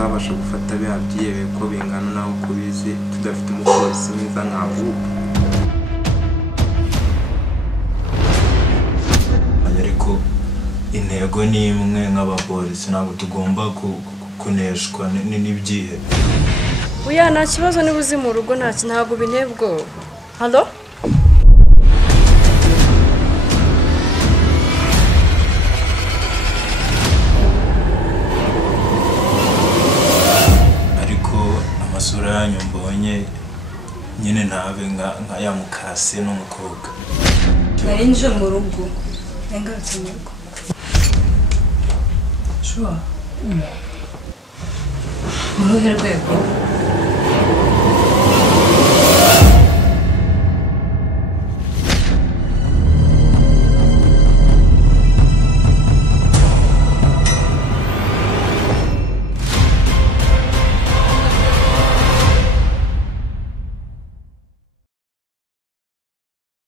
tuzabasha gufata byabyiye ko bingana naho kubizi tudafite umupolisi mwiza nkavuga ariko intego ni imwe nk'abapolisi ntabwo tugomba kuneshwa n'ibyihe uya nta kibazo niba uzi mu rugo ntabwo binebwo halo ariko amasura yanyu mbonye nyine ntabe nka ya mukase n'umukobwa nari nje mu rugo ngarutse mu rugo sure mu ruhe rwego